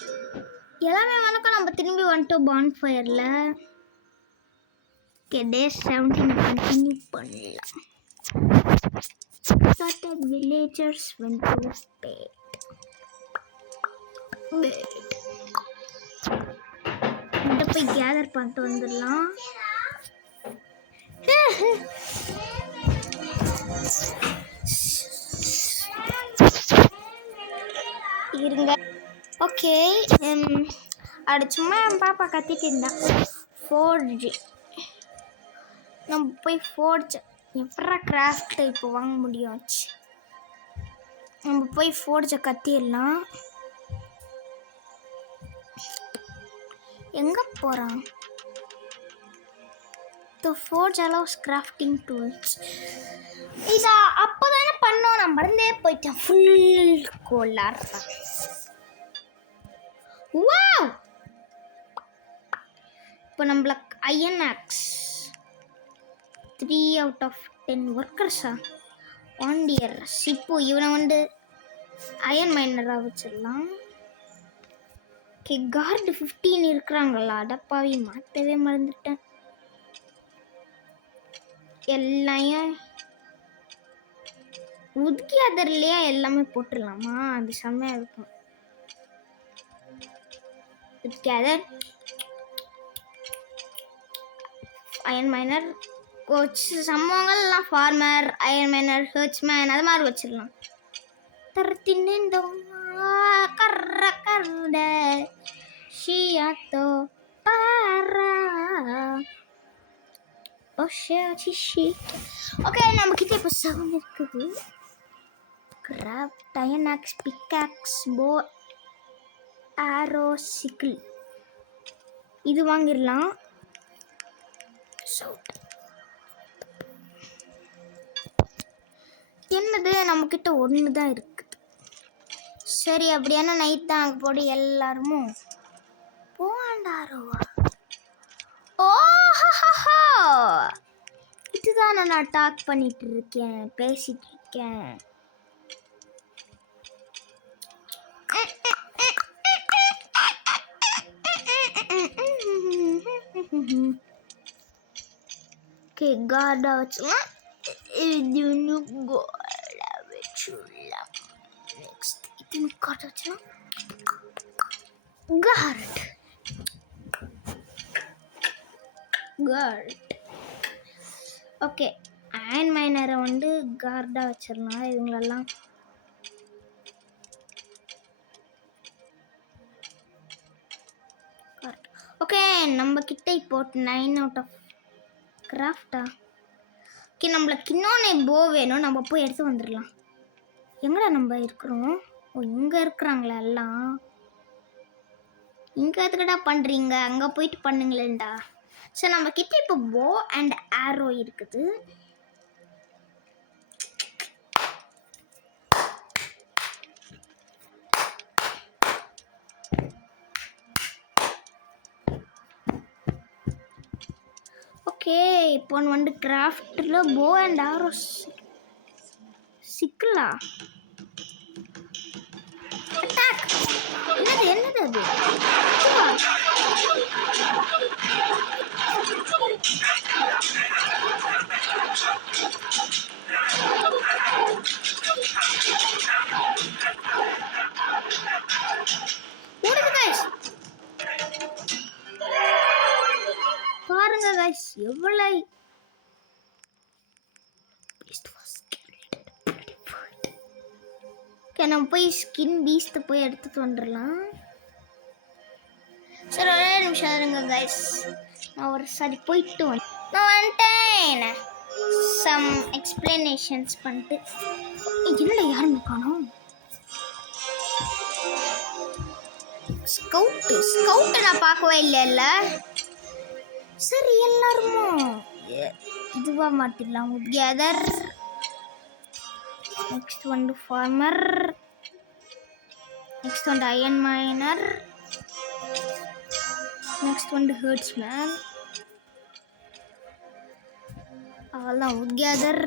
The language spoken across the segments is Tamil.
எல்லாமே வணக்கம். நம்ம திரும்பி வந்துட்டோம் பான்ஃபயரில். ஓகே, டே 17 கண்டினியூ பண்ணலாம். Certain villagers went to bed. இந்த போய் கேதர் பண்ணிட்டு வந்துடலாம். இருங்க. ஓகே, அது சும்மா என் பாப்பா கத்திட்டு இருந்தா. ஃபோர்ஜ் நம்ம போய் ஃபோர்ஜ் எப்படா கிராஃப்ட் இப்போ வாங்க முடியும். நம்ம போய் ஃபோர்ஜை கத்திடலாம். எங்கே போகிறான்? The forge allows crafting tools. இதை அப்போ தானே பண்ணோம், நான் மறந்தே போயிட்டேன். ஃபுல் கோலார். வாவ்! இப்போ நம்மளுக்கு அயன் ஆக்ஸ் 3 out of 10 ஒர்க்கர்ஸா வாண்டியர். இப்போ இவனை வந்து அயன் மைனராக வச்சிடலாம். ஓகே, கார்டு 15 இருக்கிறாங்களா? அடப்பாவி, மாற்றவே மறந்துட்டேன். எல்லாம் உதுக்கி அதர்லையா எல்லாமே போட்டுடலாமா? அது செம்மையாக இருக்கும். உதுக்கி அயன் மைனர் கோச் சம்பவங்கள்லாம் ஃபார்மர், அயன் மைனர், ஹெர்ச்மேன் அது மாதிரி வச்சிடலாம். கர்ற கர்ட ஷியாத்தோ பாரா. ஓகே, நம்மக்கிட்ட இப்போ 7 இருக்குது. கிராஃப்ட் அயன் ஆக்ஸ், பிக்காக்ஸ், போ, ஆரோ, சிக்கிள் இது வாங்கிடலாம். என்னது, நம்மக்கிட்ட 1 தான் இருக்குது. சரி, அப்படியான நைட் தான் அங்கே போடு எல்லாருமோ போவாண்டாரோவா. ஓஹோ, இதுதான் நான் டாக் பண்ணிட்டு இருக்கேன், பேசிட்டு இருக்கேன். ஓகே, கார்டா வச்சுலாம். இது கார்டா வச்சுலாம். நெக்ஸ்ட் இது கார்டா வச்சுலாம். கார்ட் ஓகே, அயன் மைனரை வந்து கார்டாக வச்சிடலாம். இவங்களெல்லாம் ஓகே, நம்ம கிட்ட இப்போ 9 out of கிராஃப்டா. ஓகே, நம்மளுக்கு இன்னொன்று போ வேணும். நம்ம போய் எடுத்து வந்துடலாம். எங்கடா நம்ம இருக்கிறோம்? ஓ, இங்கே இருக்கிறாங்களா எல்லாம்? இங்கே எதுக்கடா பண்ணுறீங்க? அங்கே போயிட்டு பண்ணுங்களேண்டா. ஸோ நம்ம கிட்ட இப்போ போ அண்ட் ஆரோ இருக்குது. ஓகே, இப்போ வந்து கிராஃப்டில் போ அண்ட் ஆரோ சிக்கலா. அட்டாக்! என்னது அது? பாருங்க கைஸ், எவ்வளவு நம்ம போய் ஸ்கின் பீஸ்ட் போய் எடுத்துட்டு வந்துடலாம். சரி, ஒரே நிமிஷம் இருங்க கைஸ். நான் போயிட்டு நான் வந்துட்டேன். சம் எக்ஸ்பிளனேஷன்ஸ் பண்ணிட்டு. என்னடா யாருமே காணோம்? ஸ்கவுட் நான் பார்க்கவே இல்லைல்ல. சரி, எல்லாருமோ இதுவா மாத்திடலாம். கேதர். நெக்ஸ்ட் வந்து ஃபார்மர். நெக்ஸ்ட் வந்து அயன் மைனர். நெக்ஸ்ட் வந்து ஹெர்ட்ஸ்மேன். அதெல்லாம் வுட் கேதர்,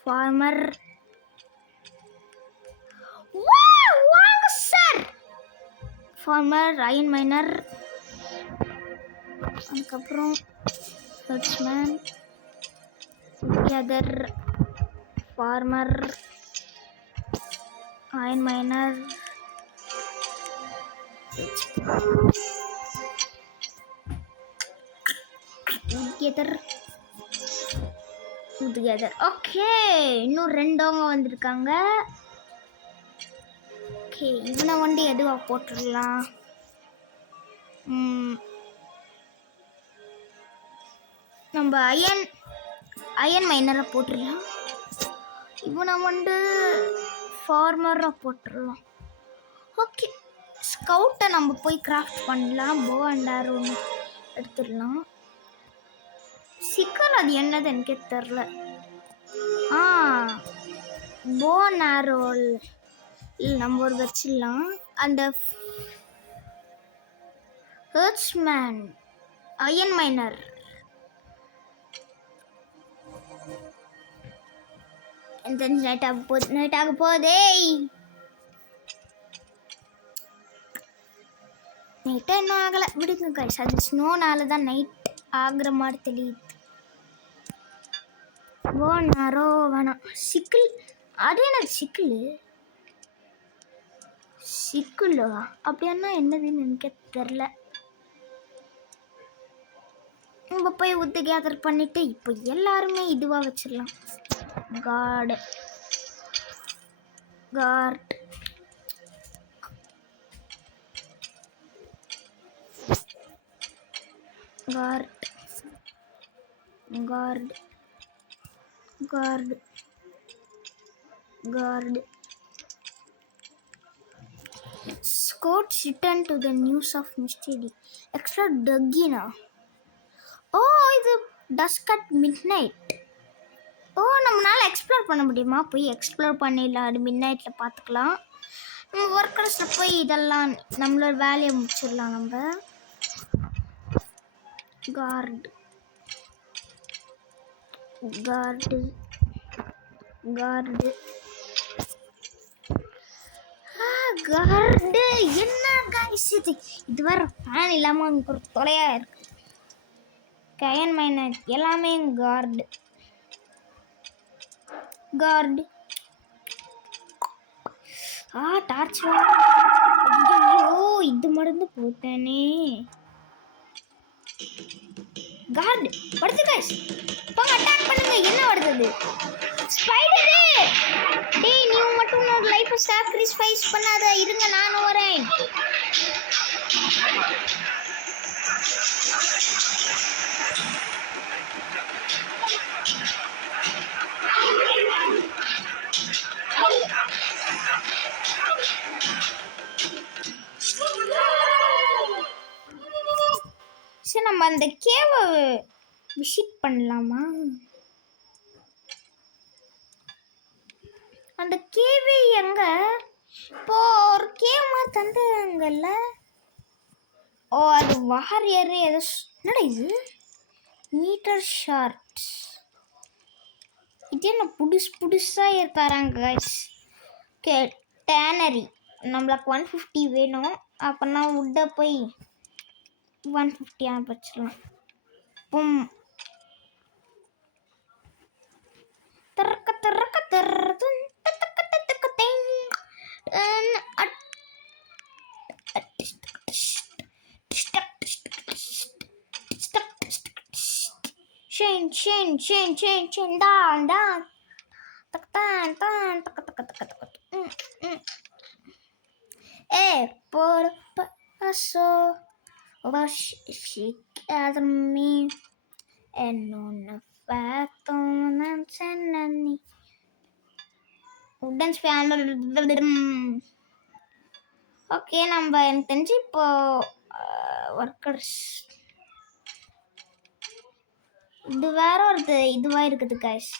ஃபார்மர். வாங்க சார், ஃபார்மர், அயன் மைனர், அதுக்கப்புறம் herdsman, gatherer, farmer, iron miner, together. Okay, இன்னும் 2 வந்திருக்காங்க. ஓகே, இவனை வந்து எதுவா போட்டுடலாம்? நம்ம அயன் மைனரை போட்டுடலாம். இவனை வந்து ஃபார்மராக போட்டுடலாம். ஓகே, ஸ்கவுட்டை நம்ம போய் கிராஃப்ட் பண்ணலாம். போ அண்ட் ஆரோ எடுத்துடலாம். சிக்கல் அது என்னது எனக்கே தெரில. போ அண்ட் ஆரோ நம்ம ஒரு வச்சிடலாம். அந்த ஹெர்ட்ஸ்மேன், அயன் மைனர், நைட் ஆக போதே. நைட்டாக இன்னும் ஆகலை, விடுங்க கைஸ். அது ஸ்னோனால தான் நைட் ஆகுற மாதிரி தெரியுது. நேரோ வேணாம். சிக்கிள், அது என்னது சிக்கிளா? அப்படின்னா என்னதுன்னு எனக்கு தெரில. நம்ம போய் உத்து கேதர் பண்ணிட்டு இப்போ எல்லாருமே இதுவாக வச்சிடலாம். Card Scouts return to the news of mystery. Extra Dugina. இது dusk at midnight. நம்மளால எக்ஸ்ப்ளோர் பண்ண முடியுமா? போய் எக்ஸ்ப்ளோர் பண்ணிடலாம். அது மிட்நைட்டில் பார்த்துக்கலாம். நம்ம ஒர்க்கர்ஸில் போய் இதெல்லாம் நம்மளோட வேலையை முடிச்சிடலாம். நம்ம கார்டு என்ன கைஸ் இது வர ஃபேன் இல்லாமல் எனக்கு ஒரு தொலையாக இருக்கு. அயன் மைனர் எல்லாமே கார்டு டார்ச். ஐயோ, இது மறந்து போட்டேனே. கார்டு வருது கைஸ், போங்க அட்டாக் பண்ணுங்க. என்ன வருது? ஸ்பைடரு. டேய், நீ மட்டும் உன்னோட லைஃபை சாக்ரிஃபைஸ் பண்ணாத. இருங்க, நானும் வரேன். சரி, நம்ம அந்த கேவை விசிட் பண்ணலாமா? அந்த கேவே எங்க? இப்போ ஒரு கேவ் மாதிரி தந்தாங்கல்ல. அது வாரியர் ஏதோ. என்னடா இது? Meteor shards. இது என்ன புதுசாக இருக்காராங்க கைஸ். Okay, tannery. நம்மளுக்கு 150 வேணும். அப்போனா உட்டை போய் 150 வச்சிடலாம். Por paso was she gathered me and on a fathom and sendani wooden spanner. Okay, நம்ம எனக்கு தெரிஞ்சு இப்போ ஒர்க்கர்ஸ் இது வேற ஒரு இதுவாக இருக்குது கைஸ்.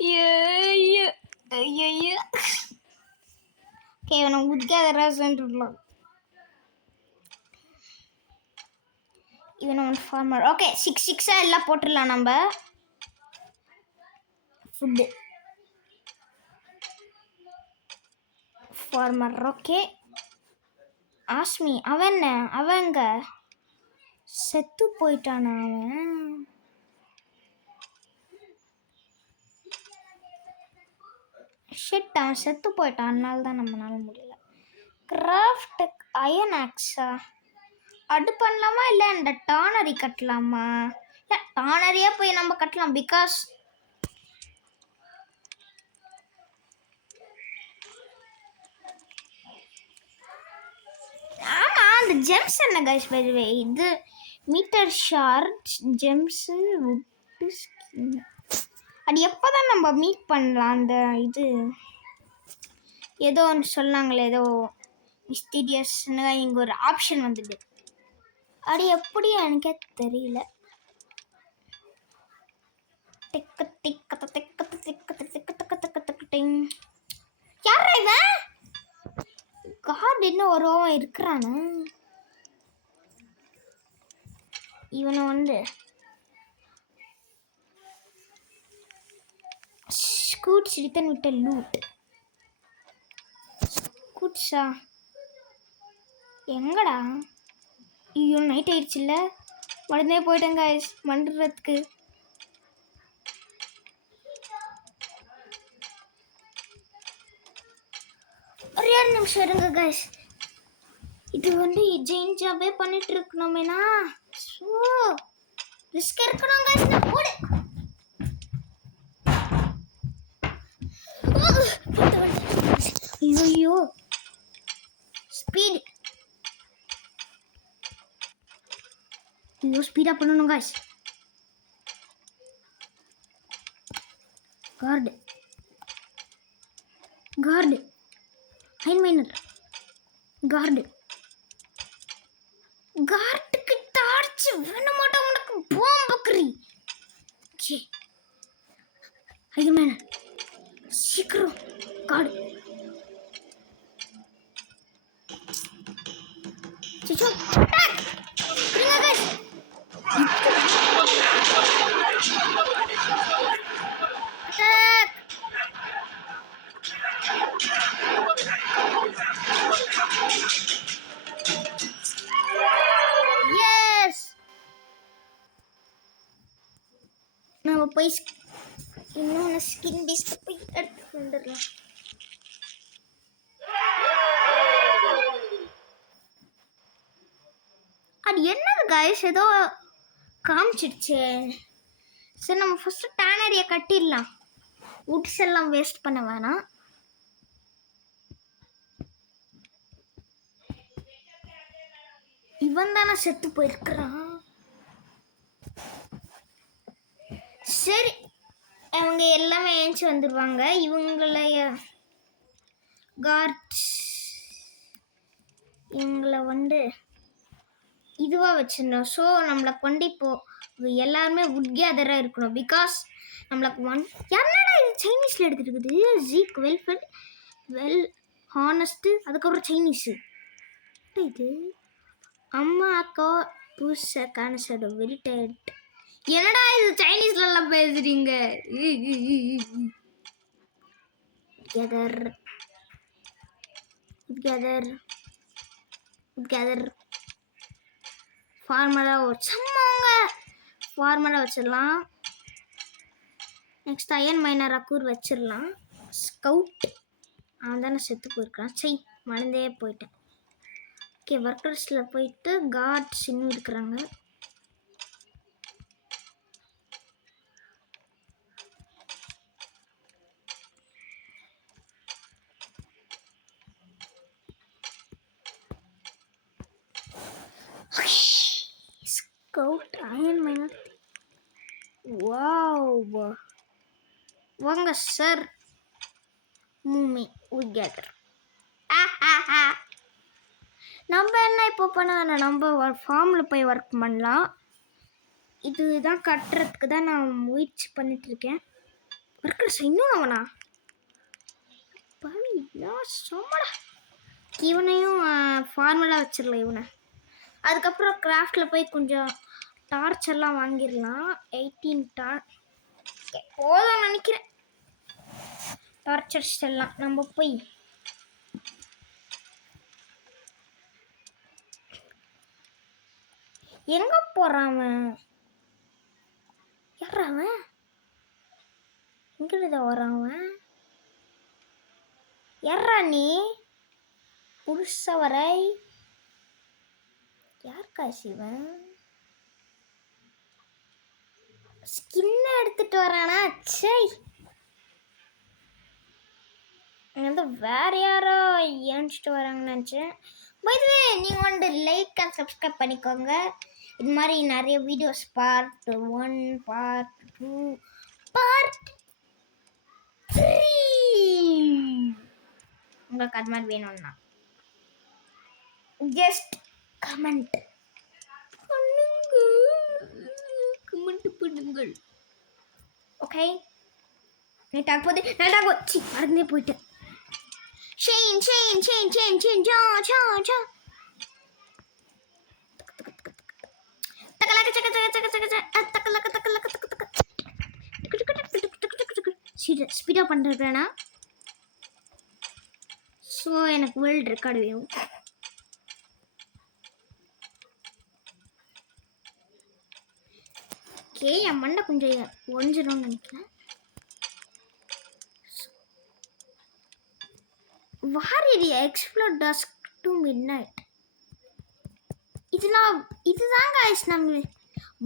ஐயோ ஐயோ. ஓகே நான் உட்கார சென்றுடலாம். இவன் ஒன் ஃபார்மர். ஓகே 6 எல்லாம் போட்டுடலாம் நம்ம. Food farmer. ஓகே ஆஸ்மி அவங்க செத்து போயிட்டானா அவன்? ஷிட் அவன் செத்து போயிட்டான். அதனால தான் நம்மளால முடியல. கிராஃப்ட் அயன் ஆக்ஸா அது பண்ணலாமா இல்லை இந்த டானரி கட்டலாமா? இல்லை டானரியா போய் நம்ம கட்டலாம். பிகாஸ் ஆமாம் அந்த ஜெம்ஸ் என்ன கைஸ் பைதுவே இது meteor shard gems wood skin. அது எப்போ தான் நம்ம மீட் பண்ணலாம்? அந்த இது ஏதோ ஒன்று சொன்னாங்களே ஏதோ மிஸ்டீரியஸ்னு இங்கே ஒரு ஆப்ஷன் வந்தது. அது எப்படி எனக்கே தெரியல. யாரா இவன்? கார்டு இன்னும் ஒருவன் இருக்கிறானு. இவனை வந்து ஸ்கூட்ஸ் ரிட்டன் விட்ட லூட். ஸ்கூட்ஸா எங்கடா? ஐயோ நைட் ஆயிடுச்சுல்ல. உடனே போயிட்டேங்க மண்டுறதுக்கு. ஒரே ஒரு நிமிஷம் இருங்க கைஸ். இது வந்து ஜெயின்ஜாவே பண்ணிட்டு இருக்கணுமேனா. ஸோ ரிஸ்க் இருக்கணும் கைஸ். நான் போடு. ஐயோ ஸ்பீட். ஐயோ ஸ்பீடாக பண்ணணும் கைஸ். கார்டு அயன் மைனர் கார்டுக்கு டார்ச் வேணுமாட்டா உனக்கு? போம்பக்ரி. ஓகே அயன் மைனர் சீக்கிரம் கார்டு. சிச்சோ அட்டாக் புரியுங்க கைஸ். அட்டாக். எஸ் நம்ம போய் இன்னொன்று ஸ்கின் பீஸ்ட் போய் எடுத்து வந்துடலாம். அது என்னது கைஸ் ஏதோ காமிச்சிடுச்சு. சரி நம்ம ஃபஸ்ட்டு டேனரியை கட்டிடலாம். வுட்ஸ் எல்லாம் வேஸ்ட் பண்ண வேணாம். இவன் தானே செத்து போயிருக்கிறான். சரி அவங்க எல்லாமே ஏஞ்சி வந்துடுவாங்க. இவங்களை வந்து இதுவாக வச்சிருந்தோம். ஸோ நம்மளை கொண்டு இப்போ எல்லாருமே வுட் கேதராக இருக்கணும். பிகாஸ் நம்மளுக்கு என்னடா இது சைனீஸில் எடுத்துகிட்டு இருக்குது. ஜீக் வெல் ஹானஸ்ட்டு அதுக்கப்புறம் சைனீஸு. இது அம்மா அக்கா புதுசா கான்சர்ட் வெரி டயர்ட். என்னடா இது சைனீஸ்ல எல்லாம் பேசுறீங்க? கேதர் ஃபார்மலாக வச்சிடலாம். நெக்ஸ்ட் அயன் மைனர் அக்கூர் வச்சிடலாம். ஸ்கவுட் அவன் தானே செத்து போயிருக்கான். சரி மறந்தே போயிட்டேன். ஓகே ஒர்க்கர்ஸில் போயிட்டு கார்ட்ஸ் இன்னும் இருக்கிறாங்க. Scout iron miner. வாவ் வாங்க சார். மூமி உட்கேதர். நம்ம என்ன இப்போ பண்ண நம்ம ஃபார்மில் போய் ஒர்க் பண்ணலாம். இதுதான் கட்டுறதுக்கு தான் நான் முயற்சி பண்ணிட்டுருக்கேன். ஒர்க்கர்ஸ் இன்னும் அவனா பவி சோமடா. இவனையும் ஃபார்மலாக வச்சிடலாம் இவனை. அதுக்கப்புறம் கிராஃப்டில் போய் கொஞ்சம் டார்ச் எல்லாம் வாங்கிடலாம். 18 போதும் நினைக்கிறேன். டார்ச்சர்ஸ் எல்லாம் நம்ம போய் எங்க போறான்? யாராவன்? எங்கிட்ட வரான்? யாரா நீ? புருஷவரை யார் காசிவன்? ஸ்கின்னை எடுத்துட்டு வரானா? சை, வந்து வேற யாரோ ஏன்ச்சிட்டு வராங்கன்னு நினச்சேன். பைதுவே நீங்கள் வந்து லைக் அண்ட் சப்ஸ்கிரைப் பண்ணிக்கோங்க. இது மாதிரி நிறைய வீடியோஸ் பார்ட் 1, பார்ட் 2, பார்ட் 3 உங்களுக்கு அது மாதிரி வேணும்னா ஜஸ்ட் கமெண்ட் பண்ணுங்கள். ஓகே, நைட்டாக போகுது. சி மறந்தே போயிட்டேன். ஷெயின் ஷெயின் ஷெயின் ஷெயின் ஷெயின் ஜா ஜா ஜா தக்கலக்க சக்க சக்க சக்க சக்க சக்க தக்கலக்க தக்கலக்க தக்க தக்க ஸ்பீடாக பண்ணுறேன்னா. ஸோ எனக்கு வேர்ல்டு ரெக்கார்டு வேணும். ஓகே, என் மண்டை கொஞ்சம் ஒழிஞ்சிடும்னு நினைக்கிறேன். Warrior explore dusk to midnight. இதுதான் गाइस நம்ம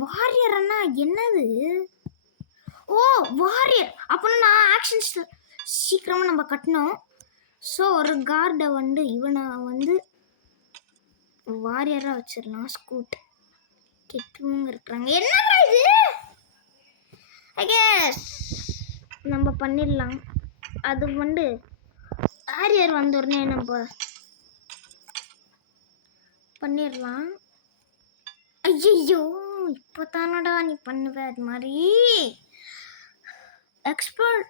வாரியர்னா என்னது? ஓ வாரியர் அப்பனா ஆக்ஷன்ஸ் சீக்கிரமா நம்ம கட்டணும். ஸோ ஒரு கார்டை வந்து இவனை வந்து வாரியராக வச்சிடலாம். ஸ்கூட் கெட்டுவங்க இருக்கிறாங்க. என்னடா இது? ஐ கெஸ் நம்ம பண்ணிடலாம். அது வந்து வாரியர் வந்த உடனே நம்ம பண்ணிடலாம். ஐயோ இப்போ தானடா நீ பண்ணுவ அது மாதிரி. எக்ஸ்ப்ளோர்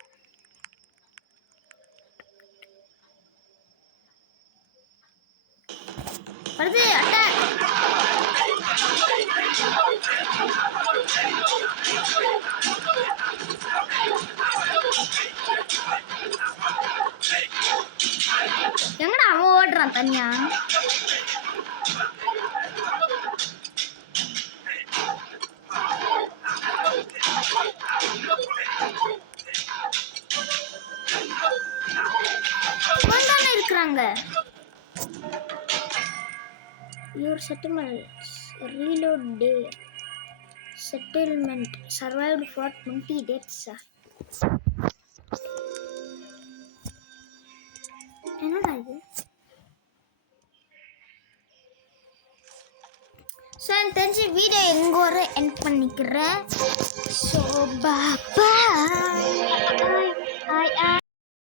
வருது. அட்டாக். எங்கடா அவன் ஓடுறான் தனியா? இருக்கிறாங்க. Your settlements reload day. Settlement survived for 20 days. என்னடா இது? ஸோ எனக்கு தெரிஞ்ச வீடியோ எங்க ஒரு எண்ட் பண்ணிக்கிறேன். So bye.